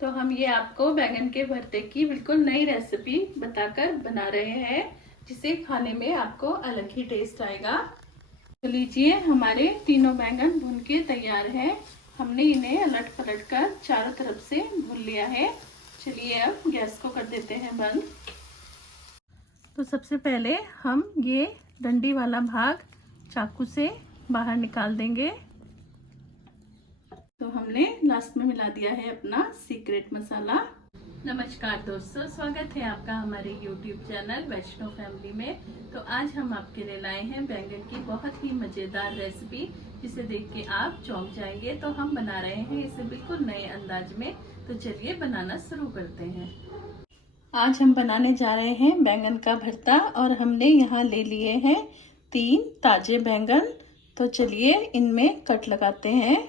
तो हम ये आपको बैंगन के भरते की बिल्कुल नई रेसिपी बताकर बना रहे हैं, जिसे खाने में आपको अलग ही टेस्ट आएगा। तो लीजिए, हमारे तीनों बैंगन भुन के तैयार हैं। हमने इन्हें अलट पलट कर चारों तरफ से भून लिया है। चलिए अब गैस को कर देते हैं बंद। तो सबसे पहले हम ये डंडी वाला भाग चाकू से बाहर निकाल देंगे। तो हमने लास्ट में मिला दिया है अपना सीक्रेट मसाला। नमस्कार दोस्तों, स्वागत है आपका हमारे YouTube चैनल वैष्णो फैमिली में। तो आज हम आपके लिए लाए हैं बैंगन की बहुत ही मज़ेदार रेसिपी, जिसे देख के आप चौंक जाएंगे। तो हम बना रहे हैं इसे बिल्कुल नए अंदाज में। तो चलिए बनाना शुरू करते हैं। आज हम बनाने जा रहे हैं बैंगन का भरता, और हमने यहाँ ले लिए हैं 3 ताजे बैंगन। तो चलिए इनमें कट लगाते हैं।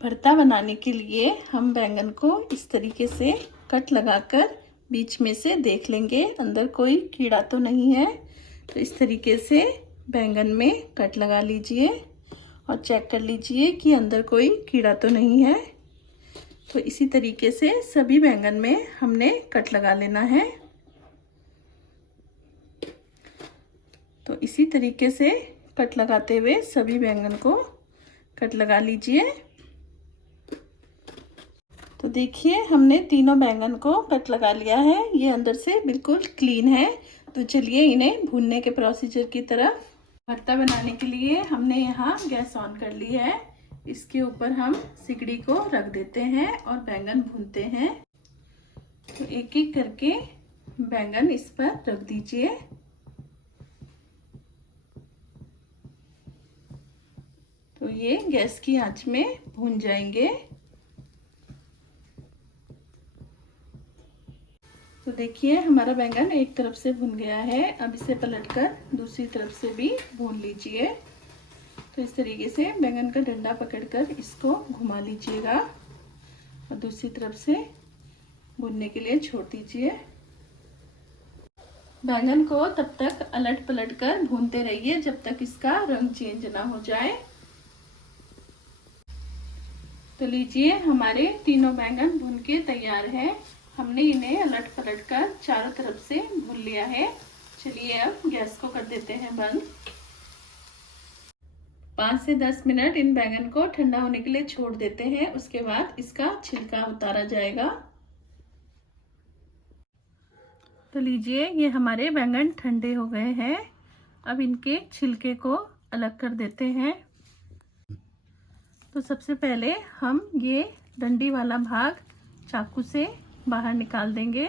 भरता बनाने के लिए हम बैंगन को इस तरीके से कट लगाकर बीच में से देख लेंगे अंदर कोई कीड़ा तो नहीं है। तो इस तरीके से बैंगन में कट लगा लीजिए और चेक कर लीजिए कि अंदर कोई कीड़ा तो नहीं है। तो इसी तरीके से सभी बैंगन में हमने कट लगा लेना है। तो इसी तरीके से कट लगाते हुए सभी बैंगन को कट लगा लीजिए। तो देखिए, हमने तीनों बैंगन को कट लगा लिया है। ये अंदर से बिल्कुल क्लीन है। तो चलिए इन्हें भूनने के प्रोसीजर की तरफ। भरता बनाने के लिए हमने यहाँ गैस ऑन कर ली है। इसके ऊपर हम सिगड़ी को रख देते हैं और बैंगन भूनते हैं। तो एक एक करके बैंगन इस पर रख दीजिए। तो ये गैस की आंच में भून जाएंगे। तो देखिए, हमारा बैंगन एक तरफ से भुन गया है। अब इसे पलटकर दूसरी तरफ से भी भून लीजिए। तो इस तरीके से बैंगन का डंडा पकड़कर इसको घुमा लीजिएगा और दूसरी तरफ से भुनने के लिए छोड़ दीजिए। बैंगन को तब तक अलट पलट कर भूनते रहिए जब तक इसका रंग चेंज ना हो जाए। तो लीजिए, हमारे तीनों बैंगन भुन के तैयार हैं। हमने इन्हें अलट पलट कर चारों तरफ से भून लिया है। चलिए अब गैस को कर देते हैं बंद। 5 से 10 मिनट इन बैंगन को ठंडा होने के लिए छोड़ देते हैं। उसके बाद इसका छिलका उतारा जाएगा। तो लीजिए, ये हमारे बैंगन ठंडे हो गए हैं। अब इनके छिलके को अलग कर देते हैं। तो सबसे पहले हम ये डंडी वाला भाग चाकू से बाहर निकाल देंगे।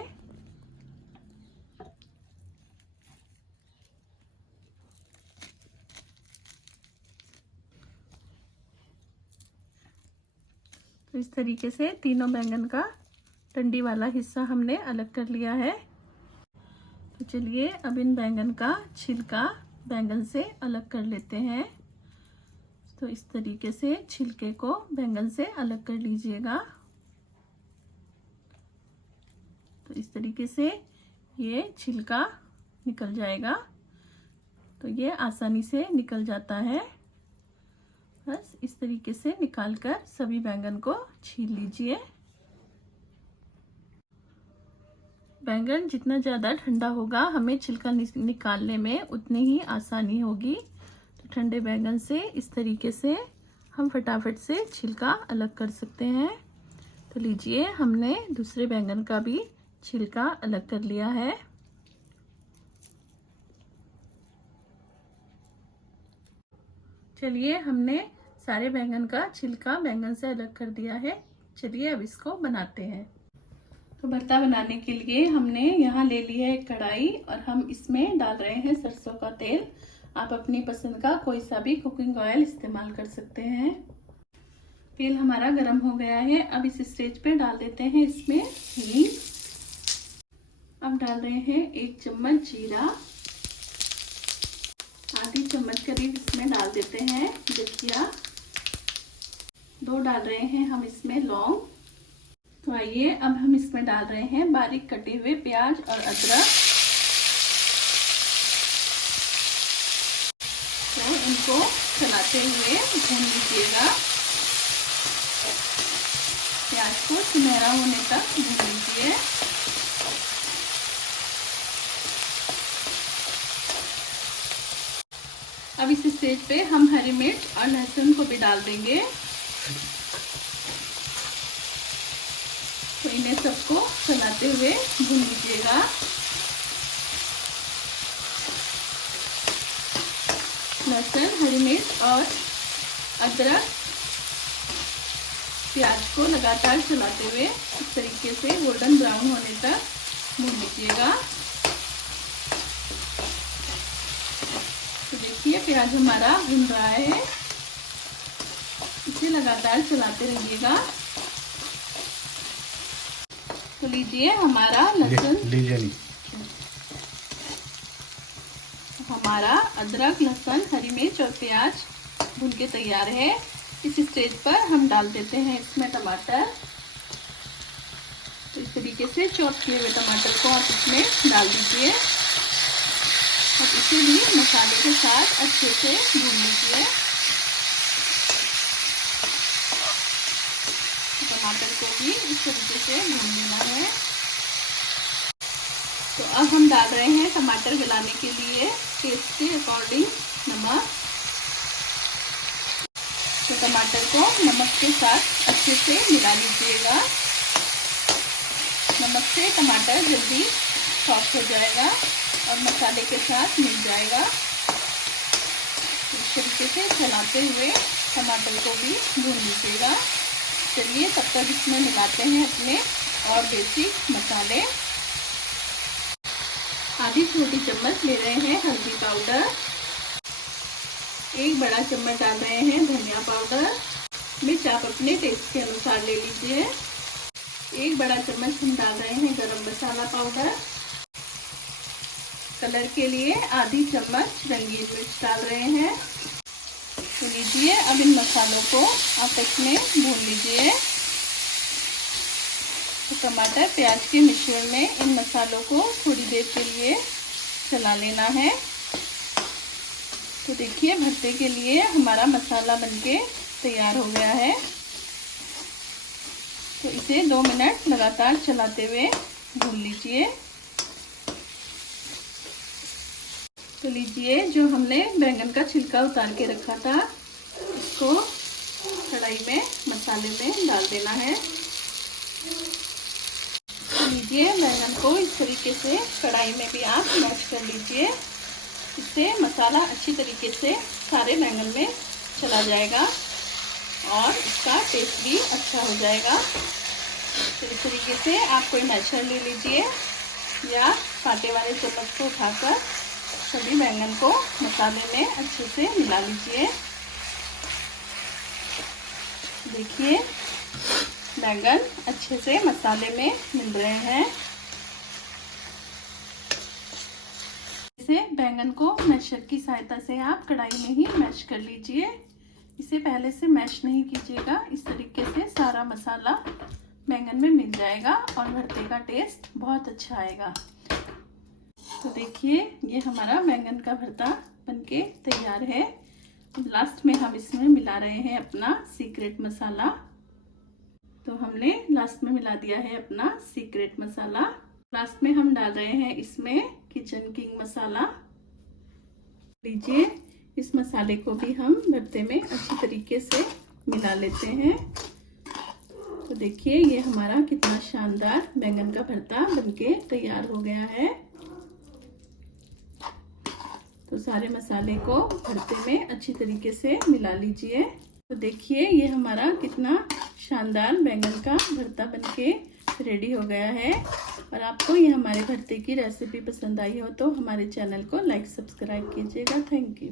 तो इस तरीके से तीनों बैंगन का डंडी वाला हिस्सा हमने अलग कर लिया है। तो चलिए अब इन बैंगन का छिलका बैंगन से अलग कर लेते हैं। तो इस तरीके से छिलके को बैंगन से अलग कर लीजिएगा। तो इस तरीके से ये छिलका निकल जाएगा। तो ये आसानी से निकल जाता है। बस इस तरीके से निकालकर सभी बैंगन को छील लीजिए। बैंगन जितना ज़्यादा ठंडा होगा, हमें छिलका निकालने में उतनी ही आसानी होगी। तो ठंडे बैंगन से इस तरीके से हम फटाफट से छिलका अलग कर सकते हैं। तो लीजिए, हमने दूसरे बैंगन का भी छिलका अलग कर लिया है। चलिए, हमने सारे बैंगन का छिलका बैंगन से अलग कर दिया है। चलिए अब इसको बनाते हैं। तो भरता बनाने के लिए हमने यहाँ ले ली है एक कढ़ाई, और हम इसमें डाल रहे हैं सरसों का तेल। आप अपनी पसंद का कोई सा भी कुकिंग ऑयल इस्तेमाल कर सकते हैं। तेल हमारा गर्म हो गया है। अब इस स्टेज पे डाल देते हैं इसमें हींग। अब डाल रहे हैं 1 चम्मच जीरा। आधी चम्मच करीब इसमें डाल देते हैं जजिया। 2 डाल रहे हैं हम इसमें लौंग। तो आइए अब हम इसमें डाल रहे हैं बारीक कटे हुए प्याज और अदरक। तो इनको चलाते हुए भून लीजिएगा। प्याज इसको सुनहरा होने तक भून लीजिए। अब इस स्टेज पे हम हरी मिर्च और लहसुन को भी डाल देंगे। तो इन्हें सबको चलाते हुए भून लीजिएगा। लहसुन, हरी मिर्च और अदरक, प्याज को लगातार चलाते हुए इस तरीके से गोल्डन ब्राउन होने तक भून लीजिएगा। तो देखिए प्याज हमारा भुन रहा है, इसे लगातार चलाते रहिएगा। तो लीजिए हमारा लहसुन, हमारा अदरक, लहसुन, हरी मिर्च और प्याज भून के तैयार है। इस स्टेज पर हम डाल देते हैं इसमें टमाटर। तो इस तरीके से चॉप किए हुए टमाटर को आप इसमें डाल दीजिए और इसे भी मसाले के साथ अच्छे से भून लीजिए। टमाटर को भी इस तरीके से भून लेना है। तो अब हम डाल रहे हैं टमाटर गलाने के लिए टेस्ट के अकॉर्डिंग नमक। तो टमाटर को नमक के साथ अच्छे से मिला लीजिएगा। नमक से टमाटर जल्दी सॉफ्ट हो जाएगा और मसाले के साथ मिल जाएगा। इस तरीके से चलाते हुए टमाटर को भी भून लीजिएगा। चलिए तब तक इसमें मिलाते हैं अपने और बेसिक मसाले। आधी छोटी चम्मच ले रहे हैं हल्दी पाउडर, 1 बड़ा चम्मच डाल रहे हैं धनिया पाउडर। मिर्च आप अपने टेस्ट के अनुसार ले लीजिए। 1 बड़ा चम्मच हम डाल रहे हैं गरम मसाला पाउडर। कलर के लिए आधी चम्मच रंगीन मिर्च डाल रहे हैं। तो लीजिए अब इन मसालों को आपस में भून लीजिए। तो टमाटर प्याज के मिश्रण में इन मसालों को थोड़ी देर के लिए चला लेना है। तो देखिए भरते के लिए हमारा मसाला बनके तैयार हो गया है। तो इसे 2 मिनट लगातार चलाते हुए भून लीजिए। तो लीजिए जो हमने बैंगन का छिलका उतार के रखा था इसको कढ़ाई में मसाले में डाल देना है। तो लीजिए बैंगन को इस तरीके से कढ़ाई में भी आप मैश कर लीजिए। इससे मसाला अच्छी तरीके से सारे बैंगन में चला जाएगा और इसका टेस्ट भी अच्छा हो जाएगा। तो इस तरीके से आप कोई मैशर ले लीजिए या कांटे वाले चम्मच को उठाकर सभी बैंगन को मसाले में अच्छे से मिला लीजिए। देखिए बैंगन अच्छे से मसाले में मिल रहे हैं। इसे बैंगन को मैशर की सहायता से आप कढ़ाई में ही मैश कर लीजिए। इसे पहले से मैश नहीं कीजिएगा। इस तरीके से सारा मसाला बैंगन में मिल जाएगा और भरते का टेस्ट बहुत अच्छा आएगा। तो देखिए ये हमारा बैंगन का भरता बनके तैयार है। लास्ट में हम इसमें मिला रहे हैं अपना सीक्रेट मसाला। तो हमने लास्ट में मिला दिया है अपना सीक्रेट मसाला। लास्ट में हम डाल रहे हैं इसमें किचन किंग मसाला। लीजिए इस मसाले को भी हम भरते में अच्छी तरीके से मिला लेते हैं। तो देखिए ये हमारा कितना शानदार बैंगन का भरता बनके तैयार हो गया है। तो सारे मसाले को भरते में अच्छी तरीके से मिला लीजिए। तो देखिए ये हमारा कितना शानदार बैंगन का भरता बनके रेडी हो गया है। और आपको ये हमारे भरते की रेसिपी पसंद आई हो तो हमारे चैनल को लाइक सब्सक्राइब कीजिएगा। Thank you.